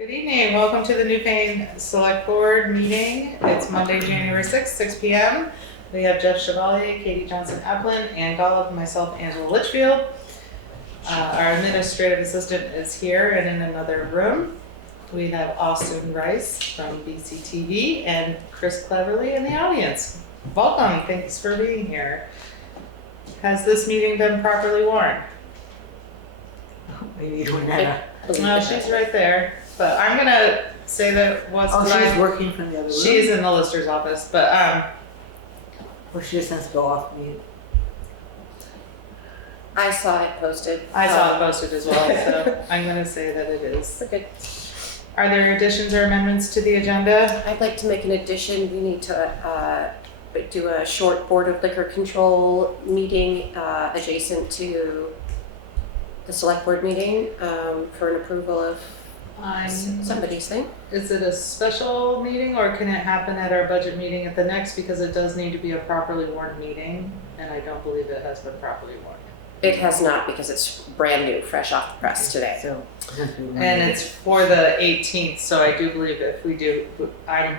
Good evening. Welcome to the Newfane Selectboard meeting. It's Monday, January 6th, 6 p.m. We have Jeff Chevalier, Katie Johnson-Aplin, and Golob, myself, Angela Litchfield. Our administrative assistant is here and in another room. We have Austin Rice from BCTV and Chris Cleverly in the audience. Welcome. Thanks for being here. Has this meeting been properly warned? Maybe you don't have. No, she's right there. But I'm gonna say that it was. Oh, she's working from the other room? She's in the lister's office, but Well, she just has to go off mute. I saw it posted. I saw it posted as well, so I'm gonna say that it is. Okay. Are there additions or amendments to the agenda? I'd like to make an addition. We need to do a short Board of Liquor Control meeting adjacent to the select board meeting for an approval of somebody's thing. Is it a special meeting or can it happen at our budget meeting at the next? Because it does need to be a properly warned meeting, and I don't believe it has been properly warned. It has not, because it's brand new, fresh off the press today. So, And it's for the 18th, so I do believe if we do, I'm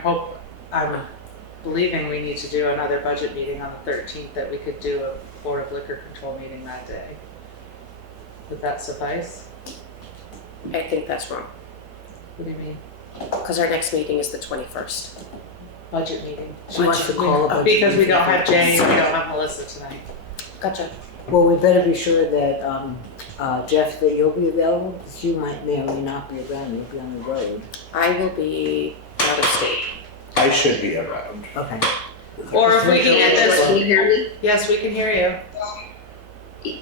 believing we need to do another budget meeting on the 13th, that we could do a Board of Liquor Control meeting that day. Would that suffice? I think that's wrong, What do you mean? because our next meeting is the 21st. Budget meeting. she wants to call a budget Because we meeting. don't have Jay and we don't have Melissa tonight. Gotcha. Well, we better be sure that, Jeff, that you'll be available, because you may or may not be around, you'll be on the road. I will be out of state. I should be around. Okay. Or if we can get this, Can you hear me? yes, we can hear you.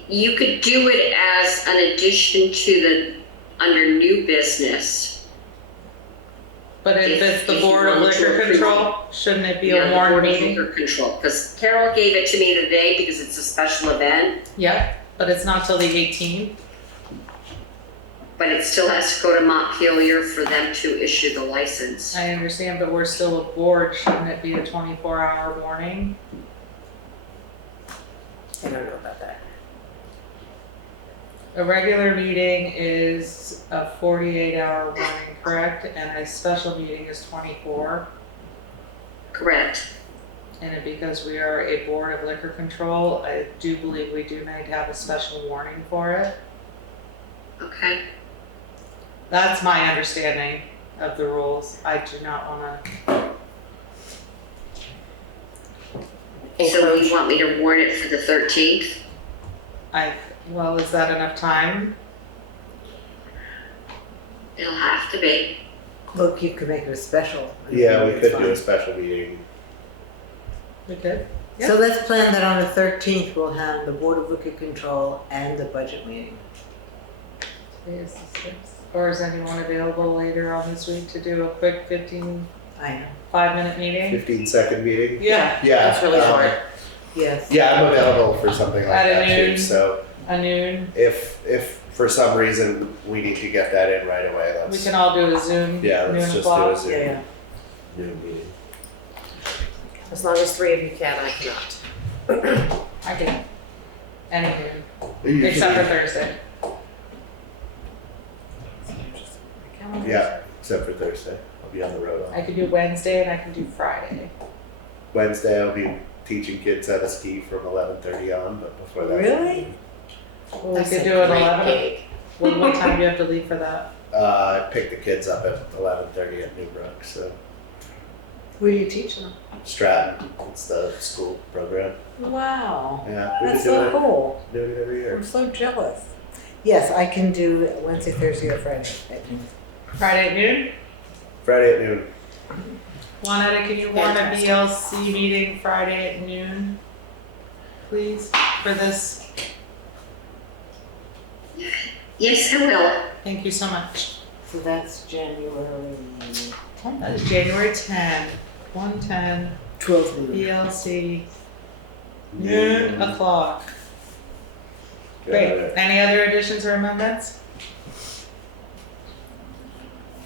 You could do it as an addition to under new business. But if it's the If Board you of want to Liquor approve- Control, shouldn't it be Yeah, a the warned Board of meeting? Liquor Control, because Carol gave it to me today because it's a special event, Yeah, but it's not till the 18th. but it still has to go to Montpelier for them to issue the license. I understand, but we're still a board. Shouldn't it be a 24-hour warning? I don't know about that. A regular meeting is a 48-hour warning, correct? And a special meeting is 24. Correct. And because we are a Board of Liquor Control, I do believe we do need to have a special warning for it. Okay. That's my understanding of the rules. I do not want to. So you want me to warn it for the 13th? Well, is that enough time? It'll have to be. Look, you could make it a special. Yeah, we It's could fine. do a special meeting. We could? So let's plan that on the 13th, we'll have the Board of Liquor Control and the budget meeting. Today is the 6th. Or is anyone available later on this week to do a quick 5-minute meeting? 15-second meeting. Yeah, Yeah. That's really short. Yes. Yeah, I'm available for something like At that noon. too. So a noon. if for some reason we need to get that in right away, We let's can all do a Zoom. yeah, let's noon just o'clock. do a Zoom Yeah. Zoom meeting. As long as 3 of you can, I cannot. I can. Any noon. Except for Thursday. Yeah, except for Thursday. I'll be on the road I on could do Wednesday and I can do Friday. Wednesday. I'll be teaching kids how to ski from 11:30 on, but before that. Really? Well, we That's could a do it great 11. gig. What time do you have to leave for that? I pick the kids up at 11:30 at Newbrook, so Where do you teach them? Stratton, it's the school program. Wow. Yeah, we've That's been so cool. doing it every year. I'm so jealous. Yes, I can do Wednesday, Thursday, or Friday. Friday at noon? Friday at noon. Juanetta, can you warn a Fantastic. BLC meeting Friday at noon? Please, for this. Yes, I will. Thank you so much. So that's January 10th? That is January 10, 110, 12 noon. BLC, noon o'clock. Got Great. it. Any other additions or amendments?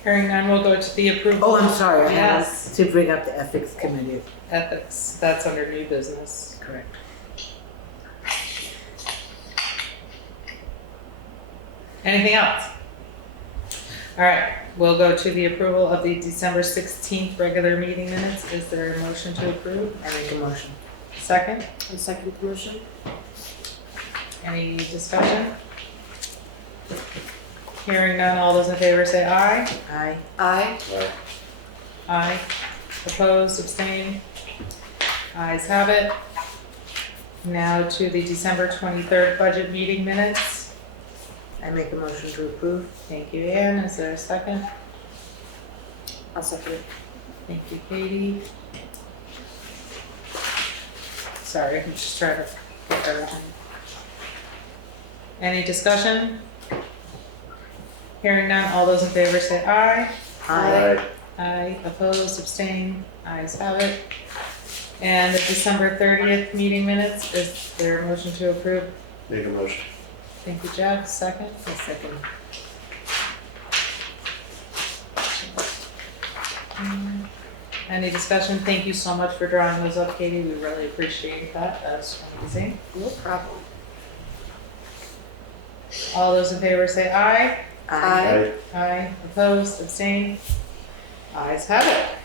Hearing none, we'll go to the approval. Oh, I'm sorry, I Yes. have to bring up the Ethics Committee. Ethics, that's under new business. Correct. Anything else? All right, we'll go to the approval of the December 16th regular meeting minutes. Is there a motion to approve? I make a motion. Second? I second the motion. Any discussion? Hearing none, all those in favor say aye. Aye. Aye. Right. Aye. Opposed, abstained? Ayes have it. Now to the December 23rd budget meeting minutes. I make a motion to approve. Thank you, Ann. Is there a second? I'll second it. Thank you, Katie. Sorry, I'm just trying to get everything. Any discussion? Hearing none, all those in favor say aye. Aye. Right. Aye. Opposed, abstained, ayes have it. And the December 30th meeting minutes, is there a motion to approve? Make a motion. Thank you, Jeff. Second? A second. Any discussion? Thank you so much for drawing those up, Katie. We really appreciate that. That's amazing. No problem. All those in favor say aye. Aye. Aye. Opposed, abstained? Ayes have it.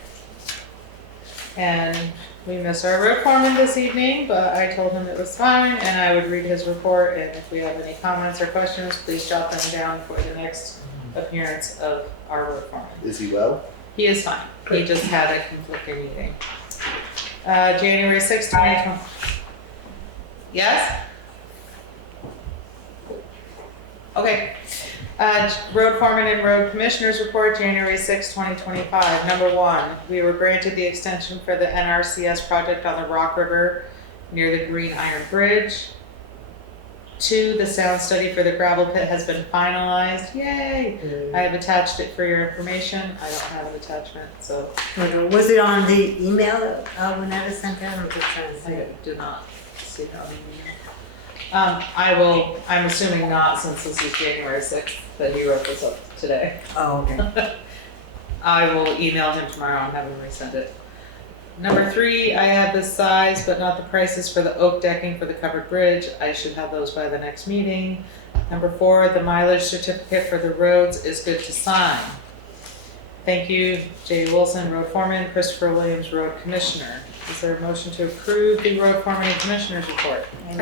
And we missed our road foreman this evening, but I told him it was fine and I would read his report, and if we have any comments or questions, please jot them down for the next appearance of our road foreman. Is he well? He is fine. He just had a conflicting meeting. January 6th, 2020. Yes? Okay. Road foreman and road commissioners report, January 6, 2025. Number 1, we were granted the extension for the NRCS project on the Rock River near the Green Iron Bridge. 2, the sound study for the gravel pit has been finalized. Yay! I have attached it for your information. I don't have an attachment, so Was it on the email that Winetta sent out? I'm just trying to I say. do not see that on the email. I'm assuming not, since this is January 6th, that he wrote this up today. Oh, okay. I will email him tomorrow and have him resend it. Number 3, I have the size but not the prices for the oak decking for the covered bridge. I should have those by the next meeting. Number 4, the mileage certificate for the roads is good to sign. Thank you, Jay Wilson, road foreman, Christopher Williams, road commissioner. Is there a motion to approve the road foreman and commissioner's report? I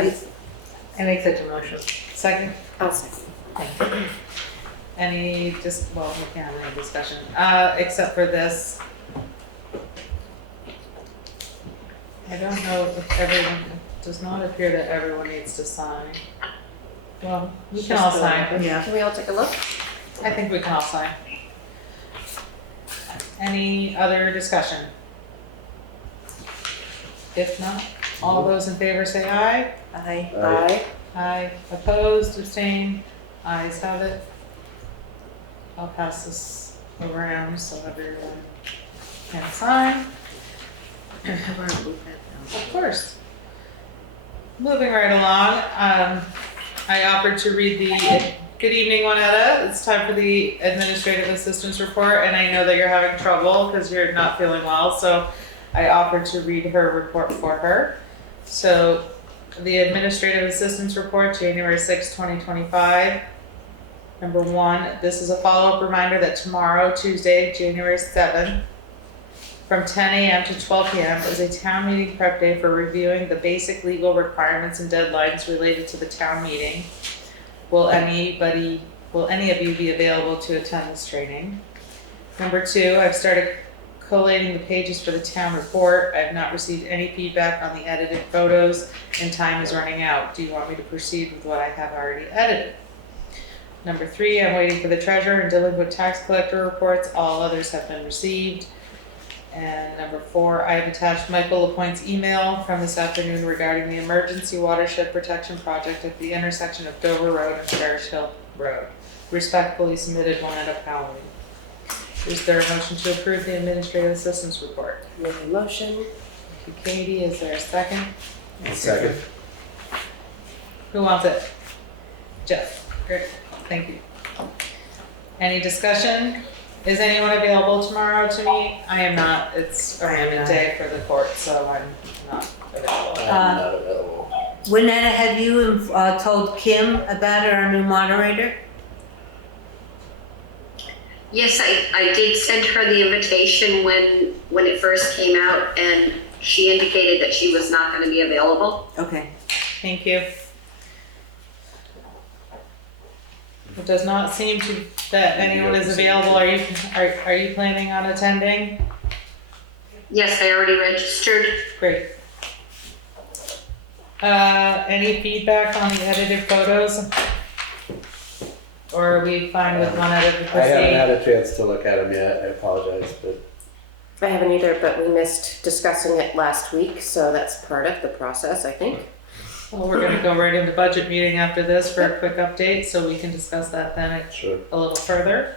make such a motion. Second? I'll second. Thank you. Any we can't have any discussion, except for this. I don't know if everyone, it does not appear that everyone needs to sign. Well, we can all sign. Yeah. Can we all take a look? I think we can all sign. Any other discussion? If not, all those in favor say aye. Aye. Aye. Aye. Opposed, abstained, ayes have it. I'll pass this around so everyone can sign. Of course. Moving right along, I offered to read the, good evening, Juanetta. It's time for the administrative assistance report, and I know that you're having trouble because you're not feeling well, so I offered to read her report for her. So, the administrative assistance report, January 6, 2025. Number 1, this is a follow-up reminder that tomorrow, Tuesday, January 7th, from 10 a.m. to 12 p.m. is a town meeting prep day for reviewing the basic legal requirements and deadlines related to the town meeting. Will any of you be available to attend this training? Number 2, I've started collating the pages for the town report. I have not received any feedback on the edited photos and time is running out. Do you want me to proceed with what I have already edited? Number 3, I'm waiting for the treasurer and delinquent tax collector reports. All others have been received. And number 4, I have attached Michael LaPointe's email from this afternoon regarding the emergency watershed protection project at the intersection of Dover Road and Parish Hill Road. Respectfully submitted, Juanetta Powell. Is there a motion to approve the administrative assistance report? Make a motion. Thank you, Katie. Is there a second? Second. Who wants it? Jeff. Great. Thank you. Any discussion? Is anyone available tomorrow to meet? I am not. It's arraignment day for the court, so I'm not available. I'm not available. Winetta, have you told Kim about our new moderator? Yes, I did send her the invitation when it first came out, and she indicated that she was not going to be available. Okay. Thank you. It does not seem to that anyone is available. Are you planning on attending? Yes, I already registered. Great. Any feedback on the edited photos? Or are we fine with one edit to I haven't proceed? had a chance to look at them yet, I apologize, but I haven't either, but we missed discussing it last week, so that's part of the process, I think. Well, we're gonna go right into budget meeting after this for a quick update, so we can discuss that then sure. a little further.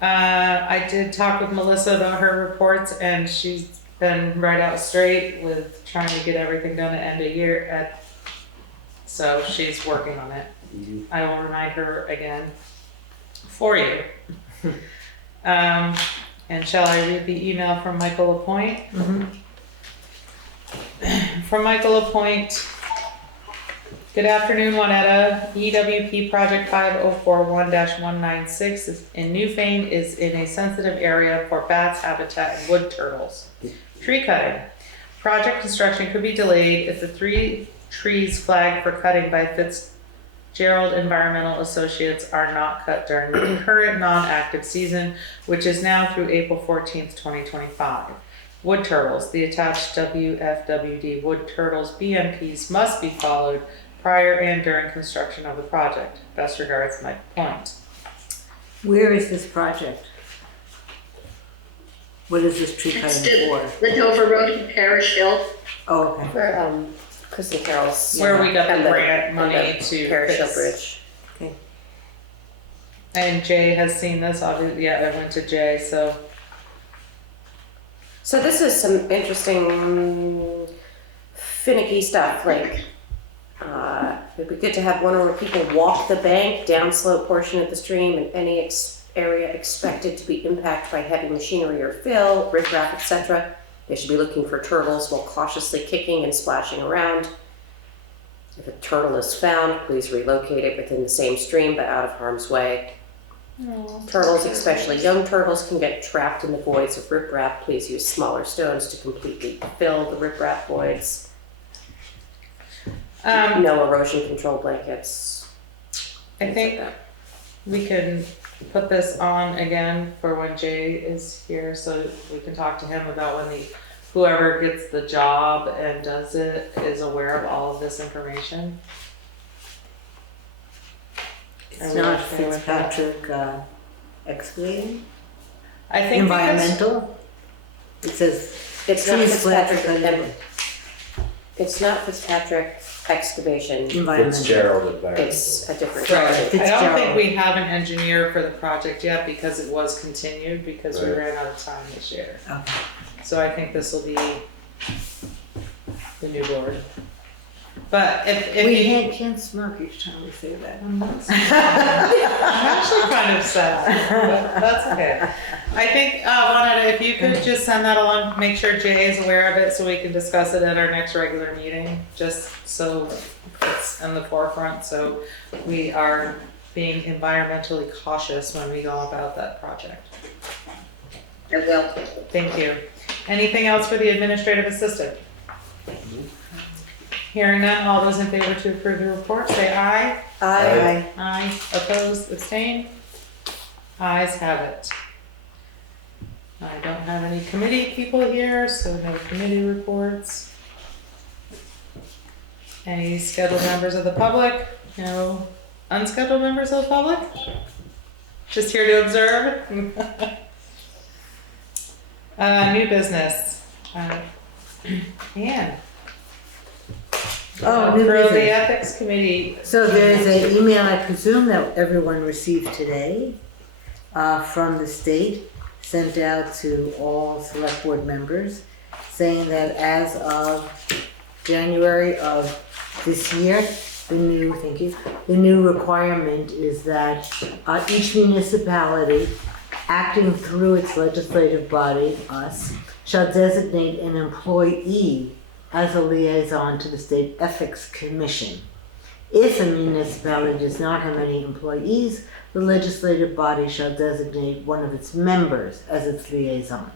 I did talk with Melissa about her reports, and she's been right out straight with trying to get everything done at end of year so she's working on it. Mhm. I will remind her again for you. And shall I read the email from Michael Lapointe? Mm-hmm. From Michael Lapointe. Good afternoon, Juanetta. EWP project 5041-196 in Newfane is in a sensitive area for bats habitat and wood turtles. Tree cutting. Project construction could be delayed if the 3 trees flagged for cutting by Fitzgerald Environmental Associates are not cut during the current non-active season, which is now through April 14th, 2025. Wood turtles. The attached WFWD wood turtles BMPs must be followed prior and during construction of the project. Best regards, Mike Point. Where is this project? What is this tree It's cutting for? the Dover Road in Parish Hill. Oh, okay. For Chris and Carol's. Where we got and the grant money to Parish Hill fix. Bridge. Okay. And Jay has seen this, obviously. Yeah, I went to Jay, so. So this is some interesting finicky stuff, like it'd be good to have one or more people walk the bank, downslope portion of the stream, and any area expected to be impacted by heavy machinery or fill, riprap, etc. They should be looking for turtles while cautiously kicking and splashing around. If a turtle is found, please relocate it within the same stream but out of harm's way. Turtles, especially young turtles, can get trapped in the voids of riprap. Please use smaller stones to completely fill the riprap voids. No erosion control blankets. I things think like that. we can put this on again for when Jay is here, so we can talk to him about when whoever gets the job and does it is aware of all of this information. It's Are we not okay with that? Fitzpatrick excavating? I think because Environmental? It says It's not trees flat Fitzpatrick. cutting. It's not Fitzpatrick excavation. Environmental. Fitzgerald environmental. It's a different right. project. I don't think Fitzgerald. we have an engineer for the project yet because it was continued because we Right. ran out of time this year. Okay. So I think this will be the new board. But if We you can't smoke each time we say that. I'm actually kind of sad, but that's okay. I think, Juanetta, if you could just send that along, make sure Jay is aware of it so we can discuss it at our next regular meeting, just so it's in the forefront, so we are being environmentally cautious when we go about that project. I will. Thank you. Anything else for the administrative assistant? Hearing none, all those in favor to approve the report, say aye. Aye. Aye. Opposed, abstained? Ayes have it. I don't have any committee people here, so no committee reports. Any scheduled members of the public? No unscheduled members of the public? Just here to observe? New business. Ann. Oh, new For the business. ethics committee. So there's an email, I presume, that everyone received today from the state, sent out to all select board members, saying that as of January of this year, the new requirement is that each municipality, acting through its legislative body, us, shall designate an employee as a liaison to the State Ethics Commission. If a municipality does not have any employees, the legislative body shall designate one of its members as its liaison.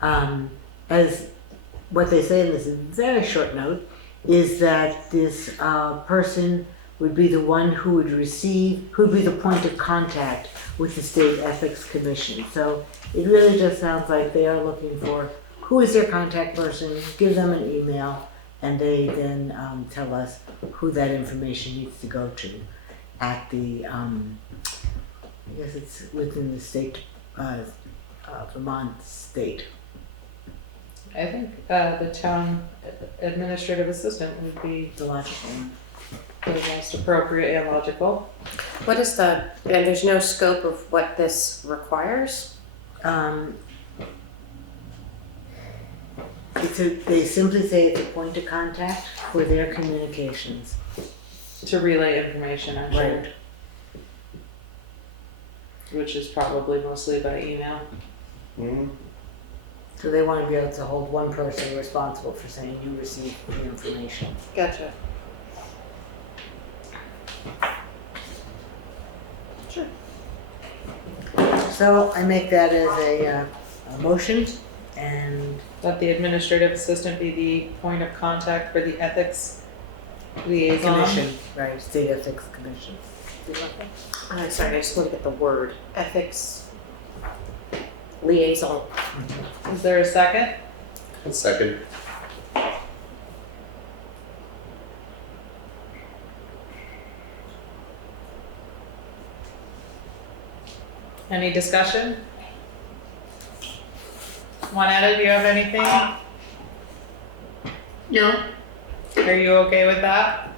As what they say in this very short note is that this person would be the one who would be the point of contact with the State Ethics Commission. So it really just sounds like they are looking for who is their contact person, give them an email, and they then tell us who that information needs to go to at the, I guess it's within the state, Vermont state. I think the town administrative assistant would be The logical one. the most appropriate and logical. What is and there's no scope of what this requires? They simply say it's a point of contact for their communications. To relay information, I'm sure. Right. Which is probably mostly by email. Mhm. So they want to be able to hold one person responsible for saying you received the information. Gotcha. So I make that as a motion, and That the administrative assistant be the point of contact for the ethics liaison. commission, right, State Ethics Commission. Sorry, I just want to get the word. Ethics liaison. Is there a second? Second. Any discussion? Juanetta, do you have anything? No, Are you okay with that?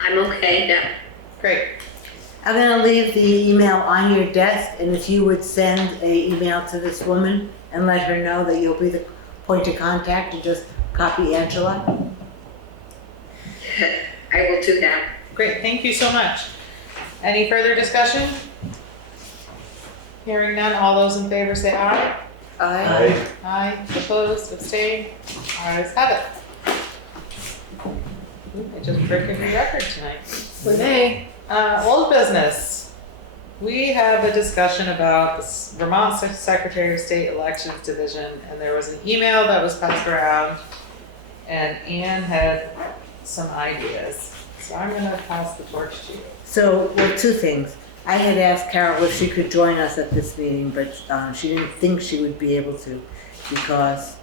I'm okay, yeah. Great. I'm gonna leave the email on your desk, and if you would send a email to this woman and let her know that you'll be the point of contact, and just copy Angela. I will do that. Great, thank you so much. Any further discussion? Hearing none, all those in favor say aye. I Aye, opposed, abstained, ayes have it. Ooh, I just broke a new record tonight. Renee. Old business. We have a discussion about the Vermont Secretary of State Elections Division, and there was an email that was passed around, and Anne had some ideas. So I'm gonna pass the torch to you. So, well, two things. I had asked Carol if she could join us at this meeting, but she didn't think she would be able to because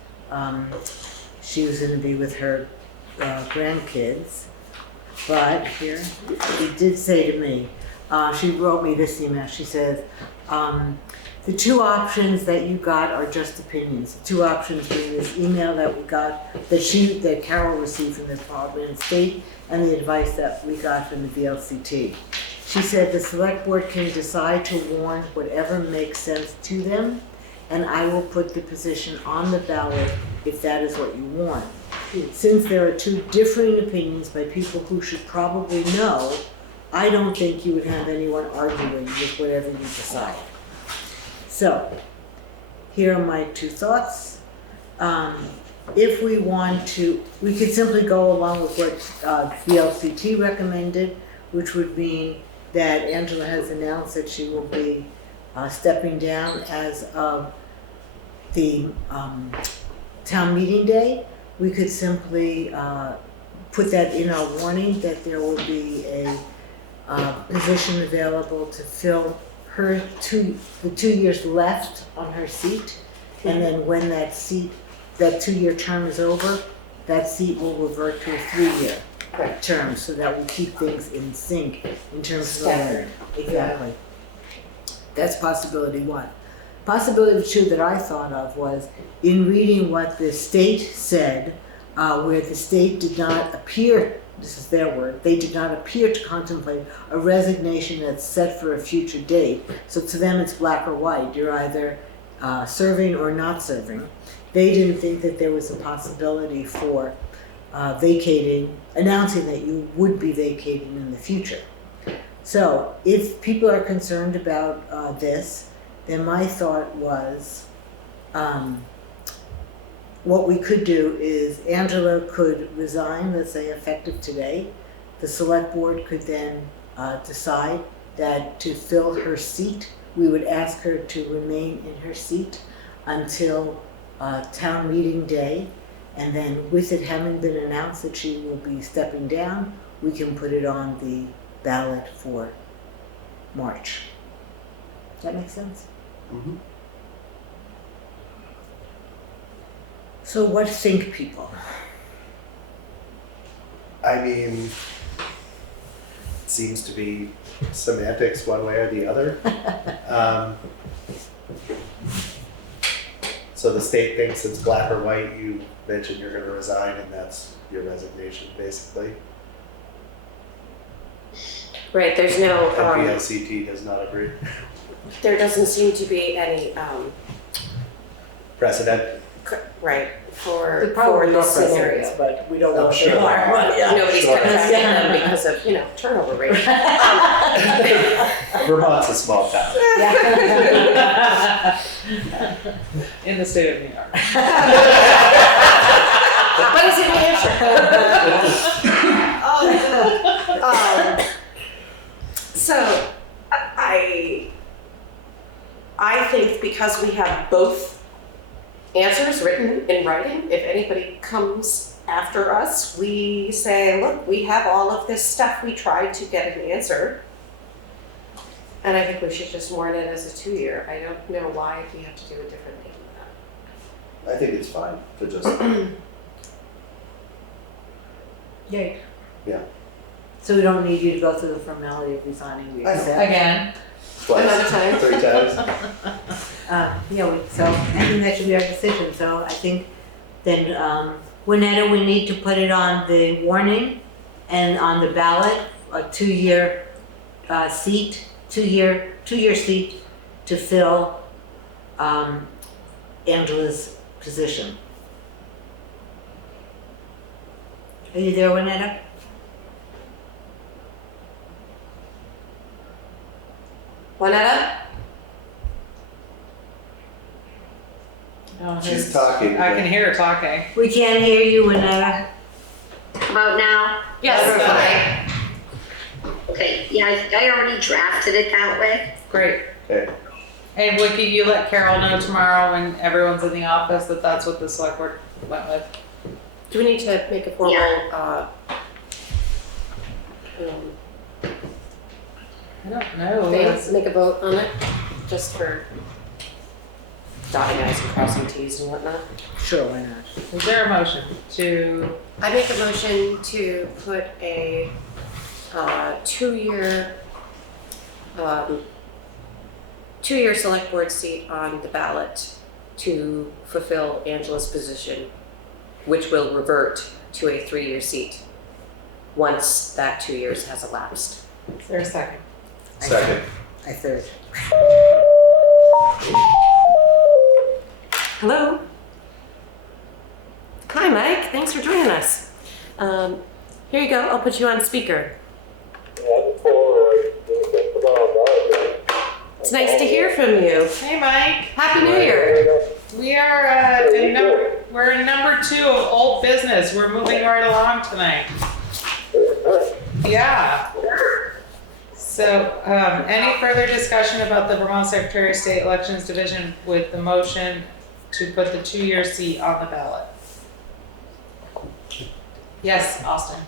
she was going to be with her grandkids. But here, she did say to me, she wrote me this email. She says, the two options that you got are just opinions. The two options being this email that we got, that Carol received from the Department of State, and the advice that we got from the VLCT. She said the select board can decide to warn whatever makes sense to them, and I will put the position on the ballot if that is what you want. Since there are two differing opinions by people who should probably know, I don't think you would have anyone arguing with whatever you decide. So, here are my two thoughts. If we want to, we could simply go along with what VLCT recommended, which would mean that Angela has announced that she will be stepping down as of the town meeting day. We could simply put that in our warning that there will be a position available to fill the 2 years left on her seat, and then when that 2-year term is over, that seat will revert to a 3-year term, so that will keep things in sync in terms Staggered. of exactly. That's possibility one. Possibility two that I thought of was in reading what the state said, where the state did not appear, this is their word, they did not appear to contemplate a resignation that's set for a future date. So to them it's black or white. You're either serving or not serving. They didn't think that there was a possibility for announcing that you would be vacating in the future. So if people are concerned about this, then my thought was what we could do is Angela could resign, let's say effective today, the select board could then decide that to fill her seat, we would ask her to remain in her seat until town meeting day. And then with it having been announced that she will be stepping down, we can put it on the ballot for March. Does that make sense? Mhm. So what think people? I mean, it seems to be semantics one way or the other. So the state thinks it's black or white. You mentioned you're going to resign, and that's your resignation, basically. Right, there's no, NPLCT does not agree. there doesn't seem to be any, Precedent. right, There for probably this are scenario. precedents, but we don't know Oh, if sure. they are. Right, yeah. Nobody's Sure. kept track of them because of, turnover rate. Vermont's a small town. In the state of New York. But it's in New Hampshire. So I think because we have both answers written in writing, if anybody comes after us, we say, look, we have all of this stuff, we tried to get an answer. And I think we should just warn it as a 2-year. I don't know why we have to do it differently than that. I think it's fine to just, Yay. So we don't need you to go through the formality of resigning, we I know. accept. Again. Another twice, time. 3 times. So I think that should be our decision. So I think then, Winetta, we need to put it on the warning and on the ballot, a 2-year seat, two-year seat to fill Angela's position. Are you there, Winetta? Juanetta? Oh, She's talking. I can hear her talking. We can't hear you, Winetta. About now? Yes. Okay. Okay, yeah, I already drafted it that way. Great. Okay. Hey, Wiki, you let Carol know tomorrow when everyone's in the office that that's what the select board went with. Do we need to make a formal, I don't know. thing, make a vote on it, just for dotting i's and crossing t's and whatnot? Sure, why not? Is there a motion to, I make a motion to put a 2-year select board seat on the ballot to fulfill Angela's position, which will revert to a 3-year seat once that 2 years has elapsed. is there a second? Second. I third. Hello. Hi, Mike. Thanks for joining us. Here you go. I'll put you on speaker. It's nice to hear from you. Hey, Mike. Happy New Year. We are we're in number 2 of old business. We're moving right along tonight. Yeah. So, any further discussion about the Vermont Secretary of State Elections Division with the motion to put the 2-year seat on the ballot? Yes, Austin.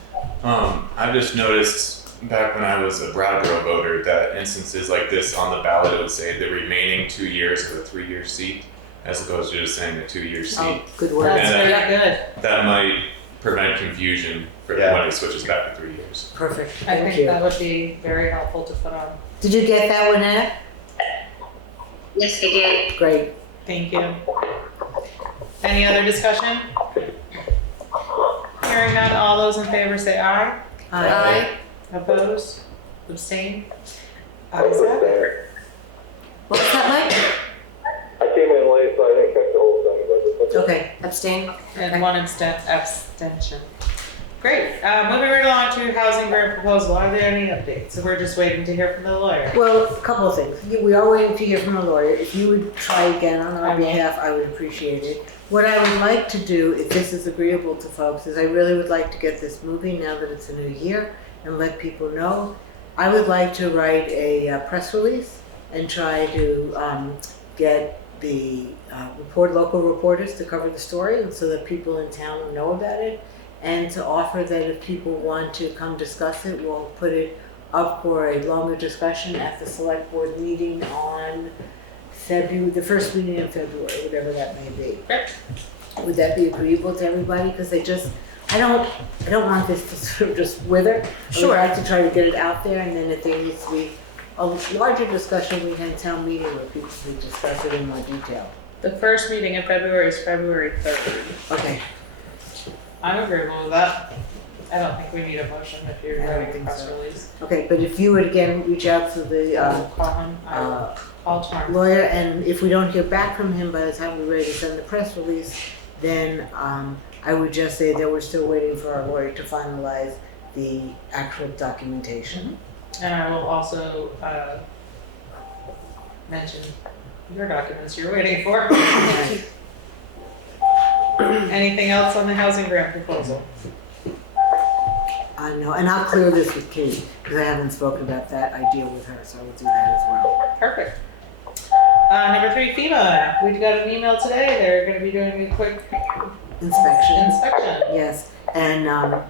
I've just noticed back when I was a Brattleboro voter that instances like this on the ballot, it would say the remaining 2 years of a 3-year seat, as opposed to just saying a 2-year seat. Oh, good work. That's And, very good. That might prevent confusion for Yeah. when it switches back to 3 years. Perfect. I Thank think you. that would be very helpful to put on. Did you get that one, Ed? Yes, I did. Great. Thank you. Any other discussion? Hearing none, all those in favor say aye. Aye. Opposed? Abstain? Ayes have it. What was that, Mike? I came in late, so I didn't catch the whole thing, but it's okay. Okay. Abstain? And one abstention. Great. Moving right along to housing grant proposal. Are there any updates? So we're just waiting to hear from the lawyer. Well, a couple of things. We are waiting to hear from the lawyer. If you would try again on our I will. behalf, I would appreciate it. What I would like to do, if this is agreeable to folks, is I really would like to get this moving now that it's a new year and let people know. I would like to write a press release and try to get the local reporters to cover the story, and so that people in town will know about it, and to offer that if people want to come discuss it, we'll put it up for a longer discussion at the select board meeting on the first meeting in February, whatever that may be. Would that be agreeable to everybody? Because I don't want this to sort of just wither. Sure. I would like to try to get it out there, and then if there needs to be a larger discussion, we can town meeting where people can discuss it in more detail. The first meeting in February is February 3rd. Okay. I'm agreeable with that. I don't think we need a motion if you're I don't writing a think press so. release. Okay, but if you would again reach out to the Call him, I'll call tomorrow. lawyer, and if we don't hear back from him by the time we're ready to send the press release, then I would just say that we're still waiting for our lawyer to finalize the actual documentation. And I will also mention your documents you're waiting for. Anything else on the housing grant proposal? No, and I'll clear this with Katie, because I haven't spoken about that idea with her, so I will do that as well. Perfect. Number 3, FEMA. We got an email today. They're going to be doing a quick Inspection. inspection. Yes, and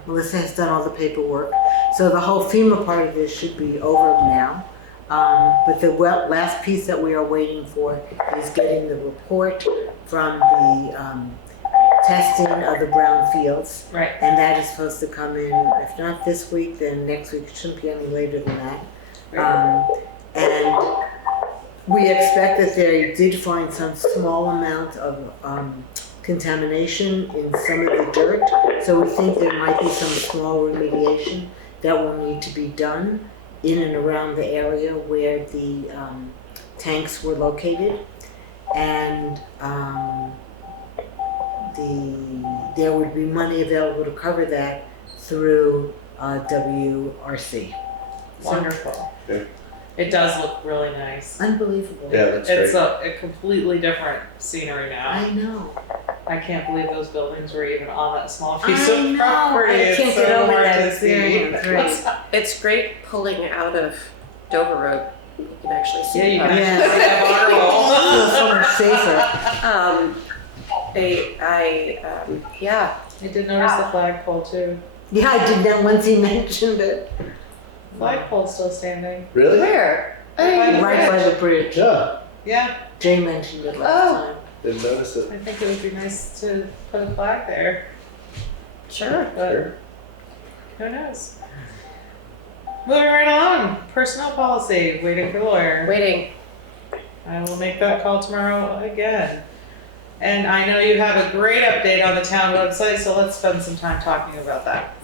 Melissa has done all the paperwork, so the whole FEMA part of this should be over now. But the last piece that we are waiting for is getting the report from the testing of the brown fields, Right. and that is supposed to come in, if not this week, then next week. It shouldn't be any later than that. And we expect that they did find some small amount of contamination in some of the dirt, so we think there might be some small remediation that will need to be done in and around the area where the tanks were located, and there would be money available to cover that through WRC. Wonderful. Yeah. It does look really nice. Unbelievable. Yeah, that's It's great. a completely different scenery now. I know. I can't believe those buildings were even on that small piece I of know. property. I It's can't so get over hard that to see. experience. Right. It's great pulling out of Dover Road. You can actually see Yeah, you the can Yeah. actually see that water Feels so much safer. Yeah, I did notice the flagpole too. Yeah, I did that once he mentioned it. Flagpole's still standing. Really? where? Right. Right by the bridge. Yeah, Yeah, Jay mentioned it last Oh. time. didn't notice it. I think it would be nice to put a flag there, Sure. but Sure. who knows? Moving right along, personnel policy, waiting for lawyer. Waiting. I will make that call tomorrow again. And I know you have a great update on the town website, so let's spend some time talking about that.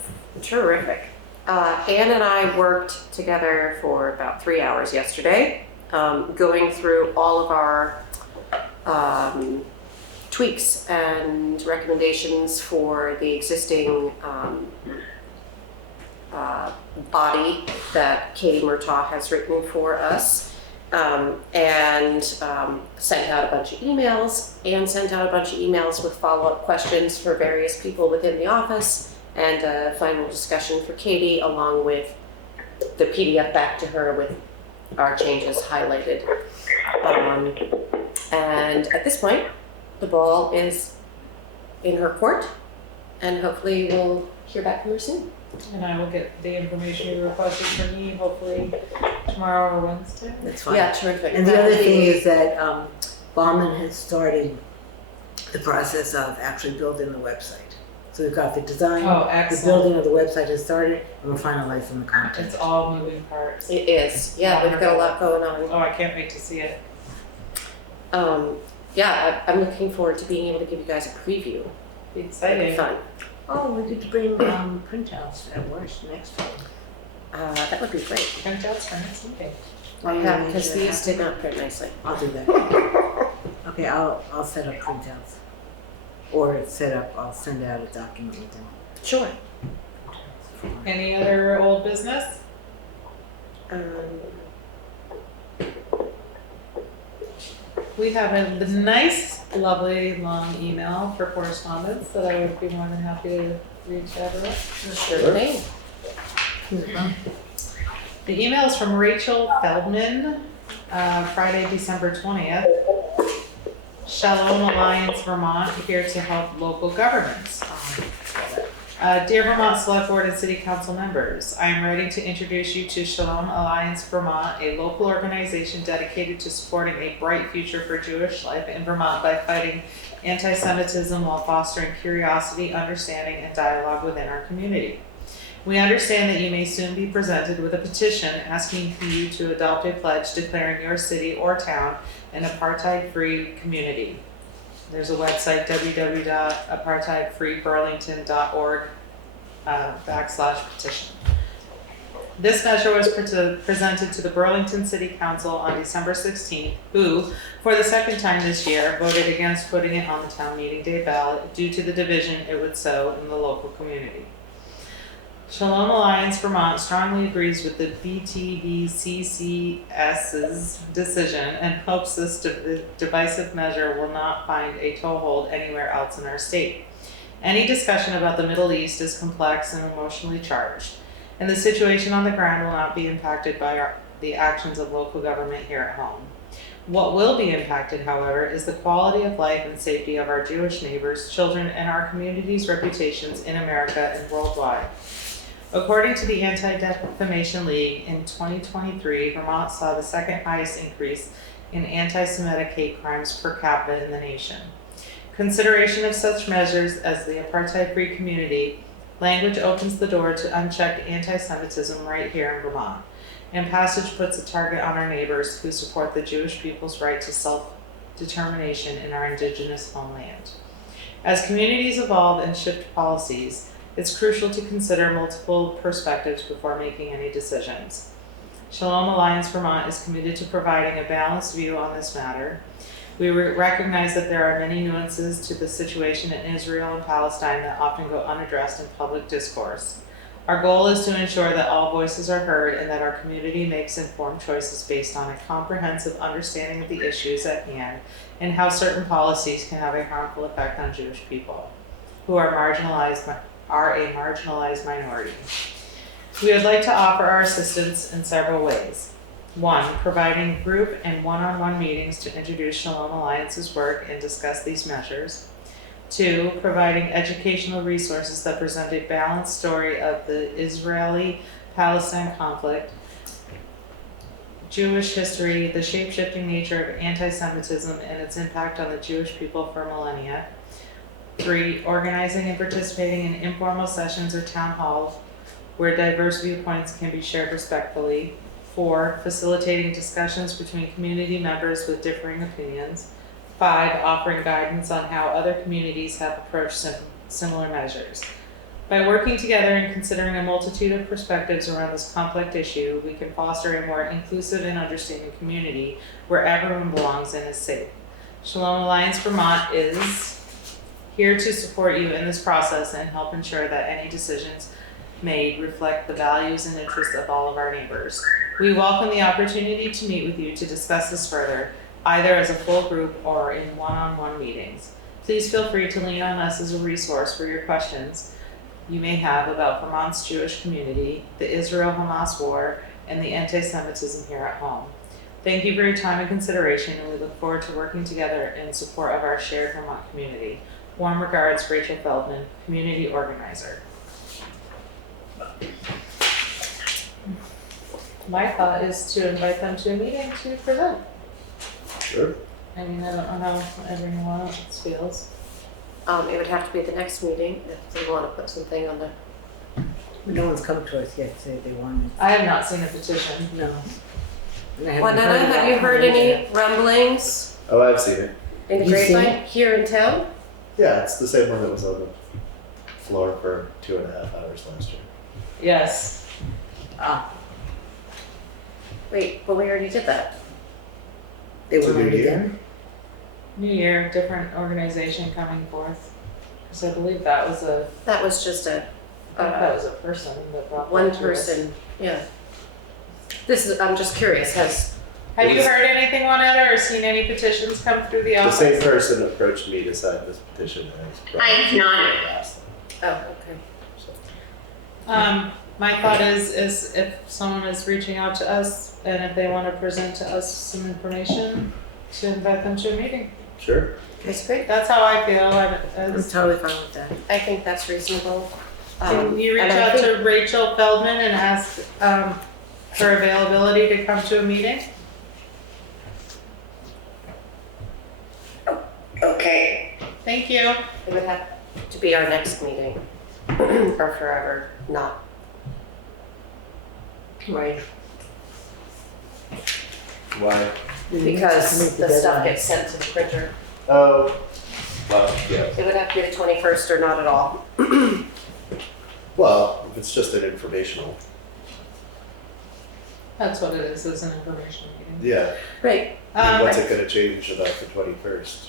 Terrific. Ann and I worked together for about 3 hours yesterday, going through all of our tweaks and recommendations for the existing body that Katie Murtaugh has written for us, and sent out a bunch of emails, and sent out a bunch of emails with follow-up questions for various people within the office, and a final discussion for Katie, along with the PDF back to her with our changes highlighted. And at this point, the ball is in her court, and hopefully we'll hear back from her soon. And I will get the information you requested from me, hopefully tomorrow or Wednesday. That's fine. Yeah, terrific. And the other thing is that Bauman has started the process of actually building the website. So we've got the design, Oh, the excellent. building of the website has started, and we're finalizing the content. It's all moving parts. It is. Yeah, we've got a lot going on. Oh, I can't wait to see it. Yeah, I'm looking forward to being able to give you guys a preview. Be It'll be exciting. fun. Oh, we could bring printouts at worst next time. That would be great. Printouts for next meeting. Yeah, because these did not print nicely. I'll do that. Okay, I'll set up printouts. Or I'll send out a document with them. Sure. Any other old business? We have a nice, lovely, long email for correspondence that I would be more than happy to read to everyone. Sure thing. The email is from Rachel Feldman, Friday, December 20th. Shalom Alliance Vermont, here to help local governments. Dear Vermont Select Board and City Council members, I am writing to introduce you to Shalom Alliance Vermont, a local organization dedicated to supporting a bright future for Jewish life in Vermont by fighting anti-Semitism while fostering curiosity, understanding, and dialogue within our community. We understand that you may soon be presented with a petition asking you to adopt a pledge declaring your city or town an apartheid-free community. There's a website, www.apartheidfreeburlington.org /petition. This measure was presented to the Burlington City Council on December 16th, who, for the second time this year, voted against putting it on the town meeting day ballot due to the division it would sow in the local community. Shalom Alliance Vermont strongly agrees with the BTVCCS's decision and hopes this divisive measure will not find a toehold anywhere else in our state. Any discussion about the Middle East is complex and emotionally charged, and the situation on the ground will not be impacted by the actions of local government here at home. What will be impacted, however, is the quality of life and safety of our Jewish neighbors, children, and our community's reputations in America and worldwide. According to the Anti-Defamation League, in 2023, Vermont saw the second highest increase in anti-Semitic hate crimes per capita in the nation. Consideration of such measures as the apartheid-free community language opens the door to unchecked anti-Semitism right here in Vermont, and passage puts a target on our neighbors who support the Jewish people's right to self-determination in our indigenous homeland. As communities evolve and shift policies, it's crucial to consider multiple perspectives before making any decisions. Shalom Alliance Vermont is committed to providing a balanced view on this matter. We recognize that there are many nuances to the situation in Israel and Palestine that often go unaddressed in public discourse. Our goal is to ensure that all voices are heard and that our community makes informed choices based on a comprehensive understanding of the issues at hand and how certain policies can have a harmful effect on Jewish people, who are a marginalized minority. We would like to offer our assistance in several ways. 1, providing group and one-on-one meetings to introduce Shalom Alliance's work and discuss these measures. 2, providing educational resources that present a balanced story of the Israeli-Palestine conflict, Jewish history, the shape-shifting nature of anti-Semitism and its impact on the Jewish people for millennia. 3, organizing and participating in informal sessions or town halls where diverse viewpoints can be shared respectfully. 4, facilitating discussions between community members with differing opinions. 5, offering guidance on how other communities have approached similar measures. By working together and considering a multitude of perspectives around this complex issue, we can foster a more inclusive and understanding community where everyone belongs and is safe. Shalom Alliance Vermont is here to support you in this process and help ensure that any decisions made reflect the values and interests of all of our neighbors. We welcome the opportunity to meet with you to discuss this further, either as a full group or in one-on-one meetings. Please feel free to lean on us as a resource for your questions you may have about Vermont's Jewish community, the Israel-Hamas war, and the anti-Semitism here at home. Thank you for your time and consideration, and we look forward to working together in support of our shared Vermont community. Warm regards, Rachel Feldman, Community Organizer. My thought is to invite them to a meeting to present. Sure. I mean, I don't know how everyone else feels. It would have to be the next meeting if they want to put something on the. No one's come to us yet to say they wanted. I have not seen a petition. No. And I haven't Well, heard have about you it heard either. any rumblings Oh, I've seen it. in the You seen grapevine here in town? Yeah, it's the same one that was on the floor for 2.5 hours last year. Yes. Ah, Wait, but we already did that. they It's a were new on year. again? New year, different organization coming forth. Because I believe that was That was just a that was a person that brought one that to us. person. Yeah. I'm just curious. Has Have It you was- heard anything on it or seen any petitions come through the The office? same person approached me to sign this petition as I have not. oh okay. So. my thought is if someone is reaching out to us and if they want to present to us some information, to invite them to a meeting. Sure. That's great. That's how I feel. I'm totally fine with that. I think that's reasonable. Can you reach And I out think- to Rachel Feldman and ask her availability to come to a meeting? Okay. Thank you. It would have to be our next meeting, or forever not. Right. Why? Because the stuff gets sent to the printer. Oh, well, yeah. It would have to be the 21st or not at all. Well, if it's just an informational, That's what it is an information meeting. yeah. Right. What's it gonna change about the 21st?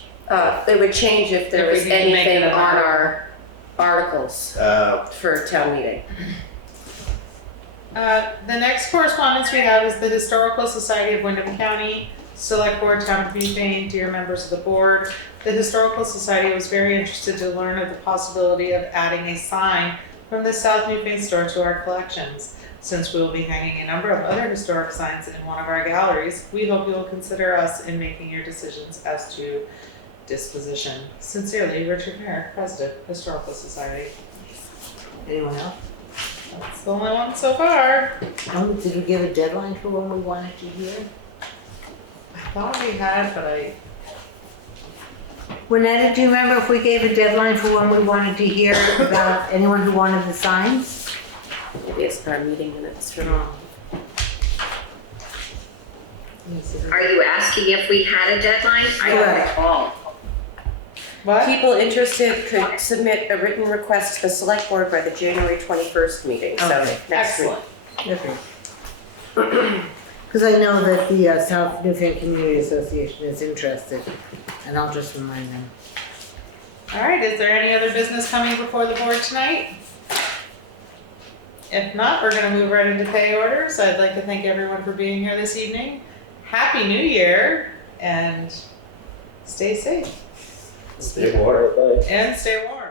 It would change if there If we was need to make it anything an on article. our articles for town meeting. The next correspondence we have is the Historical Society of Wyndham County, Select Board, Town of Newfane, dear members of the board. The Historical Society was very interested to learn of the possibility of adding a sign from the South Newfane store to our collections. Since we will be hanging a number of other historic signs in one of our galleries, we hope you will consider us in making your decisions as to disposition. Sincerely, Richard Merrick, President, Historical Society. Anyone else? That's the only one so far. Did we give a deadline for when we wanted to hear? I thought we had, but I Renetta, do you remember if we gave a deadline for when we wanted to hear about anyone who wanted the signs? Maybe it's our meeting minutes from. Are you asking if we had a deadline? I don't Correct. recall. what? People interested could submit a written request to the select board by the January 21st meeting, so Okay. next week. Excellent. Okay. Because I know that the South Newfane Community Association is interested, and I'll just remind them. All right, is there any other business coming before the board tonight? If not, we're gonna move right into pay orders. I'd like to thank everyone for being here this evening. Happy New Year and stay safe Stay warm. Bye. and stay warm.